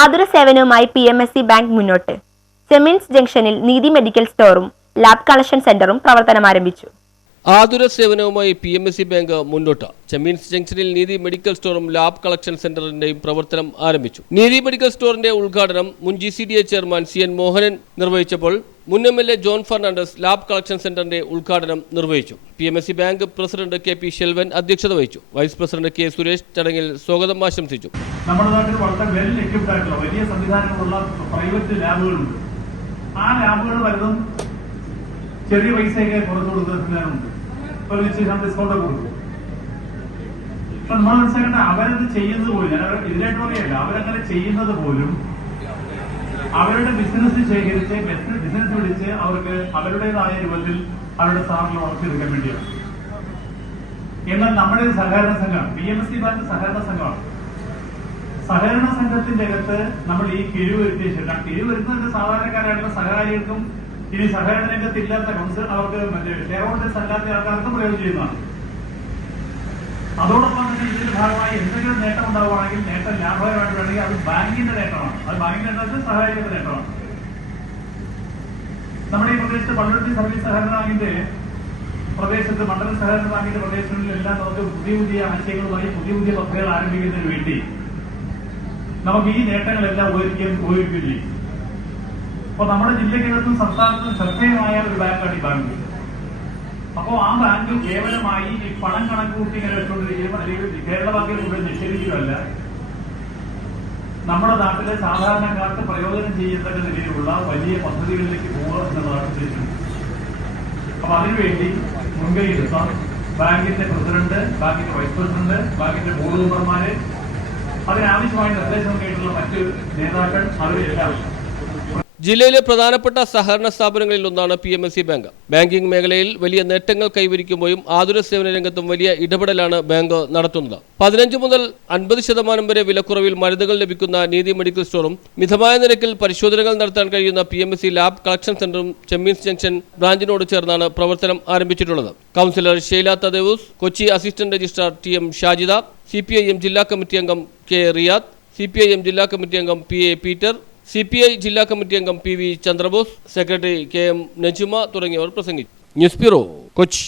ആതുര സേവനവുമായി P M S C bank മുന്നോട്ട്. സെമിൻസ് ജംഗ്ഷനിൽ നീതി മെഡിക്കൽ സ്റ്റോറും ലാബ് കളക്ഷൻ സെന്ററും പ്രവർത്തനം ആരംഭിച്ചു. ആതുര സേവനവുമായി P M S C bank മുന്നോട്ട്. ചെമ്മീൻസ് ജംഗ്ഷനിൽ നീതി മെഡിക്കൽ സ്റ്റോറും ലാബ് കളക്ഷൻ സെന്ററിന്റെയും പ്രവർത്തനം ആരംഭിച്ചു. നീതി മെഡിക്കൽ സ്റ്റോറിന്റെ ഉദ്ഘാടനം മുൻ G C D A chairman C N Mohanan നിർവഹിച്ചപ്പോൾ മുൻ M L A John Fernandez lab collection സെന്ററിന്റെ ഉദ്ഘാടനം നിർവഹിച്ചു. P M S C bank president K P Shelvan അധ്യക്ഷത വഹിച്ചു. വൈസ് പ്രസിഡന്റ് കെ സുരേഷ് ചടങ്ങിൽ സ്വാഗതം ആശംസിച്ചു. നമ്മുടെ നാട്ടിൽ വളരെ വെൽ എക്യുപ്ഡ് ആയിട്ടുള്ള വലിയ സംവിധാനങ്ങളുള്ള പ്രൈവറ്റ് ലാബുകളുണ്ട്. ആ ലാബുകൾ പലതും ചെറിയ പൈസയൊക്കെ പുറത്തു നിശ്ചിത ഡിസ്കൗണ്ട് കൊടുക്കും. അപ്പൊ നമ്മൾ മനസ്സിലാക്കേണ്ട അവരത് ചെയ്യുന്നത് പോലും ഞാൻ ഇതിനായിട്ട് പറയല്ല അവരങ്ങനെ ചെയ്യുന്നത് പോലും അവരുടെ ബിസിനസ് ശേഖരിച്ച് ബിസിനസ് വിളിച്ച് അവർക്ക് അവരുടേതായ രൂപത്തിൽ അവരുടെ സ്ഥാപനങ്ങൾ വളർത്തിയെടുക്കാൻ വേണ്ടിയാണ്. എന്നാൽ നമ്മുടെ സഹകരണ സംഘമാണ് P M S C bank സഹകരണ സംഘമാണ്. സഹകരണ സംഘത്തിന്റെ അകത്ത് നമ്മൾ ഈ കിഴിവ് വരുത്തിയ ശേഷം കിഴിവ് വരുന്നത് സാധാരണക്കാരായിട്ടുള്ള സഹകാരികൾക്കും ഇനി സഹകരണ രംഗത്ത് ഇല്ലാത്ത കൗൺസിൽ അവർക്ക് മറ്റേ ഷെയർ ഹോൾഡേഴ്സ് അല്ലാത്ത ആൾക്കാർക്കും പ്രയോജനം ചെയ്യുന്നതാണ് അതോടൊപ്പം തന്നെ ഇതിന്റെ ഭാഗമായി എന്തെങ്കിലും നേട്ടം ഉണ്ടാവുകയാണെങ്കിൽ നേട്ടം ലാഭകരമായിട്ട് വേണമെങ്കിൽ അത് ബാങ്കിന്റെ നേട്ടമാണ്. അത് ബാങ്കിന്റെ നേട്ടത്തിൽ സഹായിക്കുന്ന നേട്ടമാണ്. നമ്മുടെ ഈ പ്രദേശത്ത് പള്ളുരുത്തി സർവീസ് സഹകരണ ബാങ്കിന്റെ പ്രദേശത്ത് മണ്ഡല സഹകരണ ബാങ്കിന്റെ പ്രദേശങ്ങളിലെല്ലാം നമുക്ക് പുതിയ പുതിയ ആശയങ്ങളുമായി പുതിയ പുതിയ പദ്ധതികൾ ആരംഭിക്കുന്നതിന് വേണ്ടി നമുക്ക് ഈ നേട്ടങ്ങളെല്ലാം ഉപയോഗിക്കാൻ ഉപയോഗിക്കുകയും ചെയ്യും. അപ്പൊ നമ്മുടെ ജില്ലയ്ക്കകത്തും സംസ്ഥാനത്തും ശ്രദ്ധേയമായ ഒരു ബാങ്കാണ് ഈ ബാങ്ക്. അപ്പോ ആ ബാങ്ക് കേവലമായി ഈ പണം കണക്ക് കൂട്ടി ഇങ്ങനെ വെച്ചുകൊണ്ടിരിക്കുകയും അല്ലെങ്കിൽ കേരള ബാങ്കിൽ കൂടെ നിക്ഷേപിക്കുകയല്ല. നമ്മുടെ നാട്ടിലെ സാധാരണക്കാർക്ക് പ്രയോജനം ചെയ്യത്തക്ക നിലയിലുള്ള വലിയ പദ്ധതികളിലേക്ക് പോവുക എന്നുള്ളതാണ് ഉദ്ദേശിക്കുന്നത് അപ്പൊ അതിനുവേണ്ടി മുൻകൈ എടുത്ത ബാങ്കിന്റെ പ്രസിഡന്റ് ബാങ്കിന്റെ വൈസ് പ്രസിഡന്റ് ബാങ്കിന്റെ ബോർഡ് മെമ്പർമാര് അതിനാവശ്യമായ നിർദ്ദേശം കേട്ടുള്ള മറ്റ് നേതാക്കൾ അവരെല്ലാം ജില്ലയിലെ പ്രധാനപ്പെട്ട സഹകരണ സ്ഥാപനങ്ങളിൽ ഒന്നാണ് P M S C bank. Banking മേഖലയിൽ വലിയ നേട്ടങ്ങൾ കൈവരിക്കുമ്പോഴും ആതുര സേവന രംഗത്തും വലിയ ഇടപെടലാണ് ബാങ്ക് നടത്തുന്നത്. പതിനഞ്ച് മുതൽ അൻപത് ശതമാനം വരെ വിലക്കുറവിൽ മരുന്നുകൾ ലഭിക്കുന്ന നീതി മെഡിക്കൽ സ്റ്റോറും മിതമായ നിരക്കിൽ പരിശോധനകൾ നടത്താൻ കഴിയുന്ന P M S C lab collection സെന്ററും ചെമ്മീൻസ് ജംഗ്ഷൻ ബ്രാഞ്ചിനോട് ചേർന്നാണ് പ്രവർത്തനം ആരംഭിച്ചിട്ടുള്ളത്. Councillor Sheila Thadevoos Kochi assistant registrar T M Shajida C ജില്ലാ കമ്മിറ്റി അംഗം K Riyad C P I M ജില്ലാ കമ്മിറ്റി അംഗം P A Peter C P I ജില്ലാ committee അംഗം P V Chandrabose secretary K M Najuma തുടങ്ങിയവർ പ്രസംഗിച്ചു. News bureau Kochi.